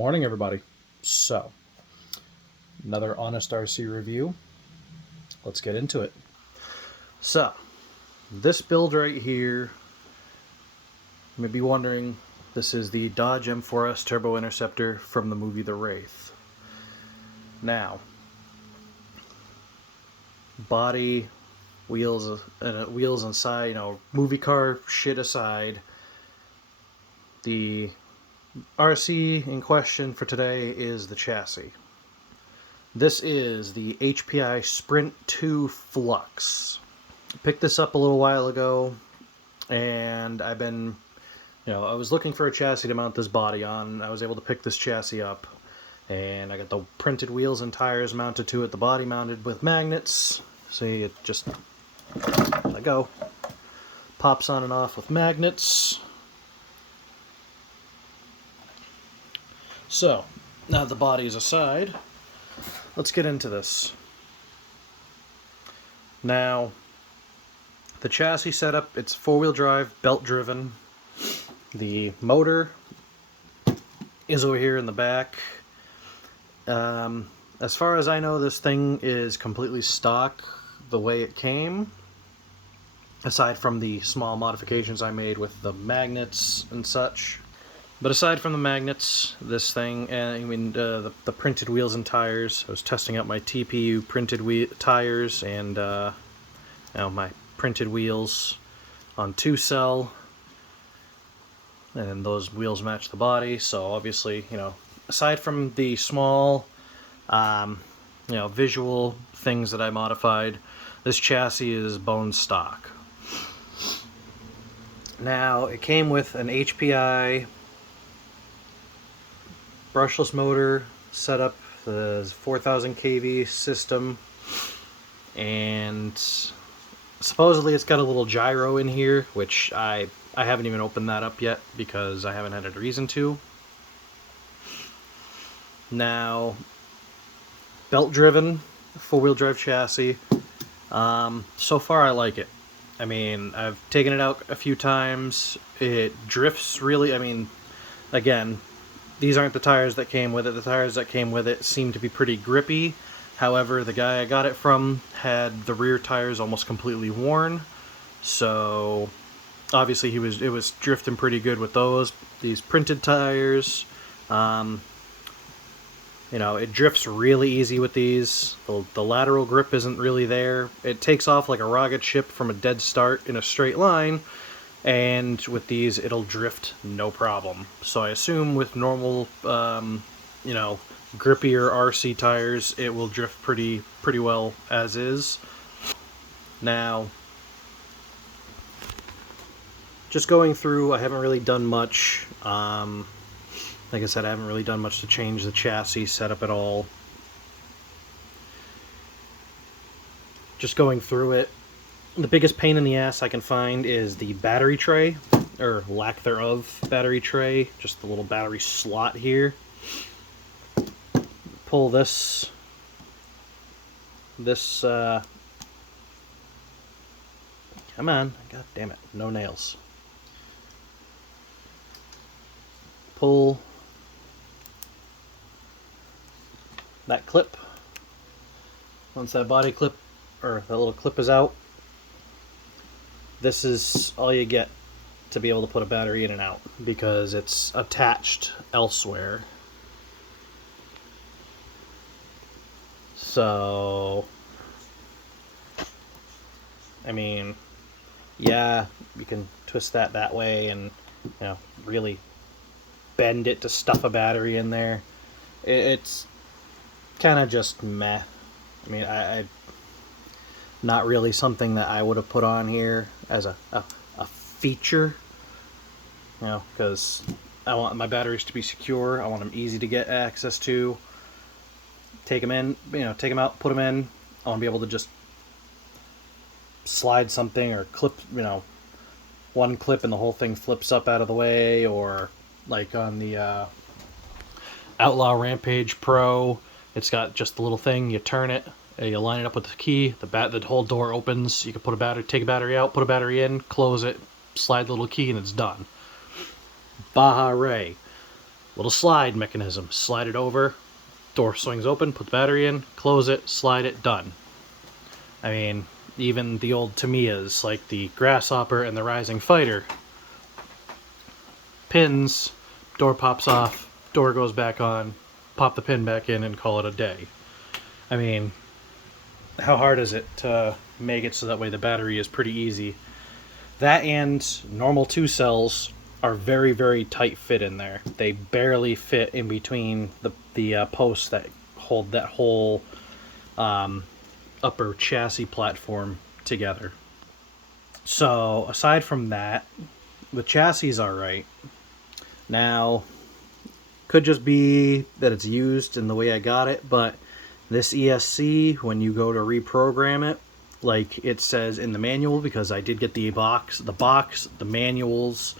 Morning, everybody. So, another honest RC review. Let's get into it. So, this build right here, you may be wondering, this is the Dodge M4s Turbo Interceptor from the movie The Wraith. Now, body, wheels inside, movie car shit aside, the RC in question for today is the chassis. This is the HPI Sprint 2 Flux. I picked this up a little while ago, and I've been, I was looking for a chassis to mount this body on. I was able to pick this chassis up, and I got the printed wheels and tires mounted to it, the body mounted with magnets. See, it just, let go, pops on and off with magnets. So, now the body is aside, let's get into this. Now, the chassis setup, it's four-wheel drive, belt-driven. The motor is over here in the back. As far as I know, this thing is completely stock the way it came, aside from the small modifications I made with the magnets and such. But aside from the magnets, this thing, the printed wheels and tires, I was testing out my TPU printed tires and my printed wheels on 2-cell, and those wheels match the body. So obviously, aside from the small, visual things that I modified, this chassis is bone stock. Now, it came with an HPI brushless motor setup, the 4000 kV system, and supposedly it's got a little gyro in here, which I haven't even opened that up yet because I haven't had a reason to. Now, belt driven, four-wheel drive chassis. So far I like it. I've taken it out a few times. It drifts really, again, these aren't the tires that came with it. The tires that came with it seem to be pretty grippy. However, the guy I got it from had the rear tires almost completely worn. So, obviously it was drifting pretty good with those. These printed tires, it drifts really easy with these. The lateral grip isn't really there. It takes off like a rocket ship from a dead start in a straight line. And with these, it'll drift no problem. So I assume with normal, grippier RC tires, it will drift pretty well as is. Now, just going through, I haven't really done much. Like I said, I haven't really done much to change the chassis setup at all. Just going through it. The biggest pain in the ass I can find is the battery tray, or lack thereof battery tray, just the little battery slot here. Pull this, come on, god damn it, no nails. Pull that clip. Once that body clip, or that little clip is out, this is all you get to be able to put a battery in and out, because it's attached elsewhere. So, yeah, you can twist that way and, really bend it to stuff a battery in there. It's kind of just meh. I not really something that I would have put on here as a feature, because I want my batteries to be secure. I want them easy to get access to. Take them in, take them out, put them in. I want to be able to just slide something or clip, one clip and the whole thing flips up out of the way, or like on the Outlaw Rampage Pro, it's got just the little thing, you turn it, you line it up with the key, the whole door opens, you can put a battery, take a battery out, put a battery in, close it, slide the little key, and it's done. Baja Ray. little slide mechanism. Slide it over, door swings open, put the battery in, close it, slide it, done. I mean, even the old Tamiyas, like the Grasshopper and the Rising Fighter, pins, door pops off, door goes back on, pop the pin back in and call it a day. I mean, how hard is it to make it so that way the battery is pretty easy? That and normal 2 cells are very, very tight fit in there. They barely fit in between the posts that hold that whole upper chassis platform together. So aside from that, the chassis is alright. Now, could just be that it's used in the way I got it, but this ESC, when you go to reprogram it, like it says in the manual, because I did get the box, the manuals,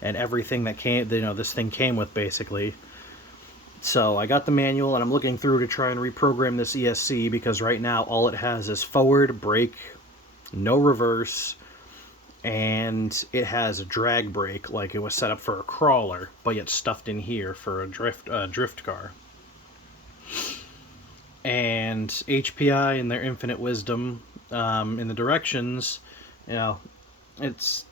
and everything that came, this thing came with basically. So I got the manual and I'm looking through to try and reprogram this ESC, because right now all it has is forward, brake, no reverse, and it has a drag brake, like it was set up for a crawler, but yet stuffed in here for a drift car. And HPI, in their infinite wisdom, in the directions, it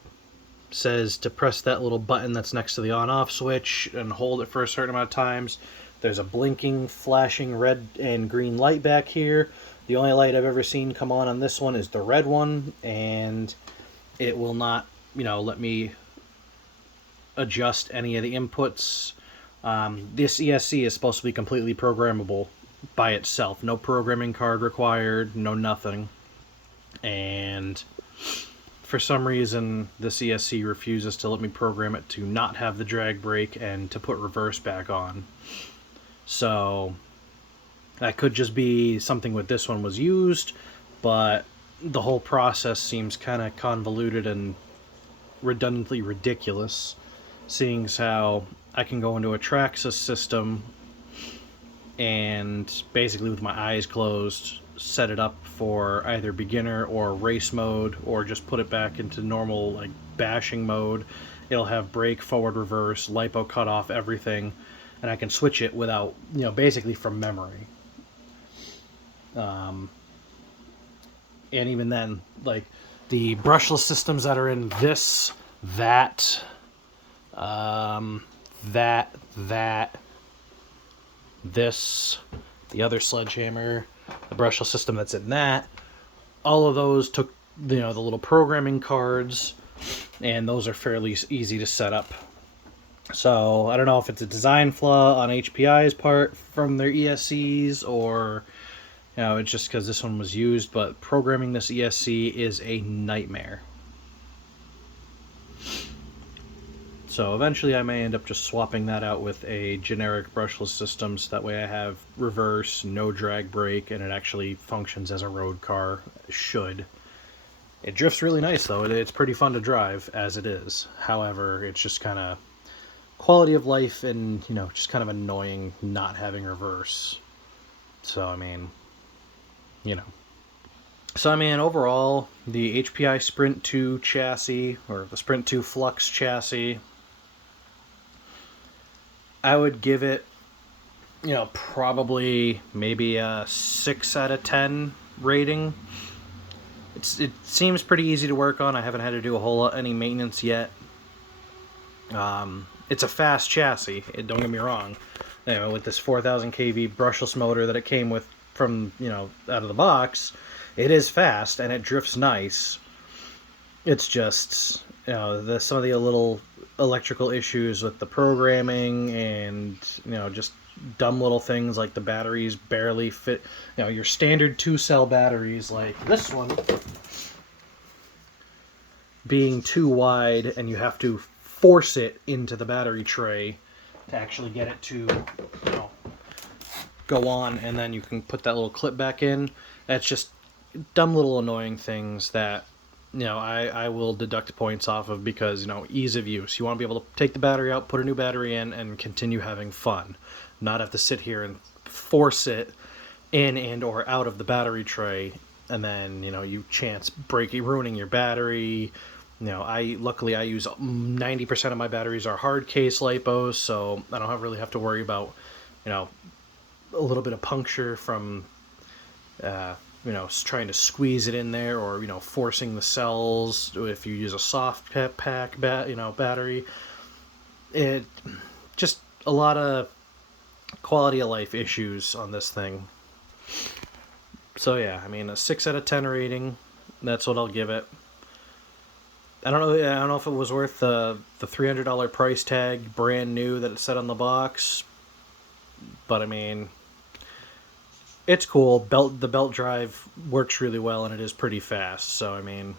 says to press that little button that's next to the on-off switch and hold it for a certain amount of times. There's a blinking, flashing red and green light back here. The only light I've ever seen come on this one is the red one, and it will not, let me adjust any of the inputs. This ESC is supposed to be completely programmable by itself. No programming card required, no nothing. And for some reason, this ESC refuses to let me program it to not have the drag brake and to put reverse back on. So that could just be something with this one was used, but the whole process seems kind of convoluted and redundantly ridiculous, seeing as how I can go into a Traxxas system and basically with my eyes closed set it up for either beginner or race mode, or just put it back into normal like bashing mode. It'll have brake, forward, reverse, lipo, cutoff, everything, and I can switch it without, basically from memory. And even then, like the brushless systems that are in this, this, the other sledgehammer, the brushless system that's in that, all of those took, the little programming cards, and those are fairly easy to set up. So I don't know if it's a design flaw on HPI's part from their ESCs, or it's just because this one was used, but programming this ESC is a nightmare. So eventually I may end up just swapping that out with a generic brushless system, so that way I have reverse, no drag brake, and it actually functions as a road car. It should. It drifts really nice though. It's pretty fun to drive as it is. However, it's just kind of quality of life and, just kind of annoying not having reverse. So, I mean, So, I mean, overall, the HPI Sprint 2 chassis, or the Sprint 2 Flux chassis, I would give it, probably maybe a 6 out of 10 rating. It seems pretty easy to work on. I haven't had to do any maintenance yet. It's a fast chassis, don't get me wrong. With this 4,000 kV brushless motor that it came with from, out of the box, it is fast and it drifts nice. It's just, some of the little electrical issues with the programming and, just dumb little things like the batteries barely fit, your standard 2-cell batteries like this one being too wide, and you have to force it into the battery tray to actually get it to, go on, and then you can put that little clip back in. That's just dumb little annoying things that, I will deduct points off of, because, ease of use. You want to be able to take the battery out, put a new battery in, and continue having fun. Not have to sit here and force it in and or out of the battery tray, and then, you chance ruining your battery, You know, luckily I use 90% of my batteries are hard case lipos, so I don't really have to worry about, you know, a little bit of puncture from, you know, trying to squeeze it in there, or, you know, forcing the cells if you use a soft pack battery. It just a lot of quality of life issues on this thing. So yeah, I mean, a 6 out of 10 rating. That's what I'll give it. I don't know if it was worth the $300 price tag, brand new, that it said on the box. But I mean, it's cool. The belt drive works really well, and it is pretty fast. So I mean,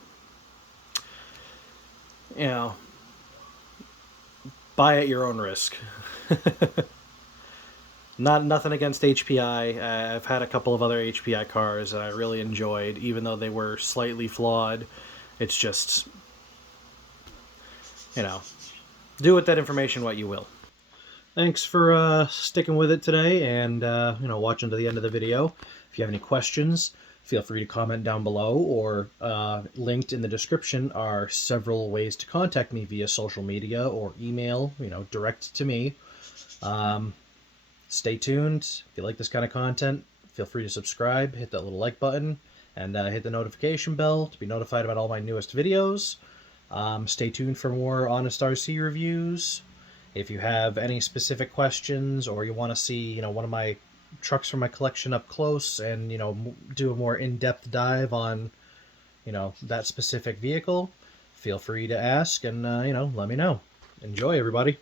you know, buy at your own risk. Nothing against HPI. I've had a couple of other HPI cars that I really enjoyed, even though they were slightly flawed. It's just, you know, do with that information what you will. Thanks for sticking with it today, and you know, watching to the end of the video. If you have any questions, feel free to comment down below, or linked in the description are several ways to contact me via social media or email, you know, direct to me. Stay tuned. If you like this kind of content, feel free to subscribe, hit that little like button, and hit the notification bell to be notified about all my newest videos. Stay tuned for more Honest RC reviews. If you have any specific questions, or you want to see, you know, one of my trucks from my collection up close, and, you know, do a more in-depth dive on, you know, that specific vehicle, feel free to ask, and you know, let me know. Enjoy, everybody.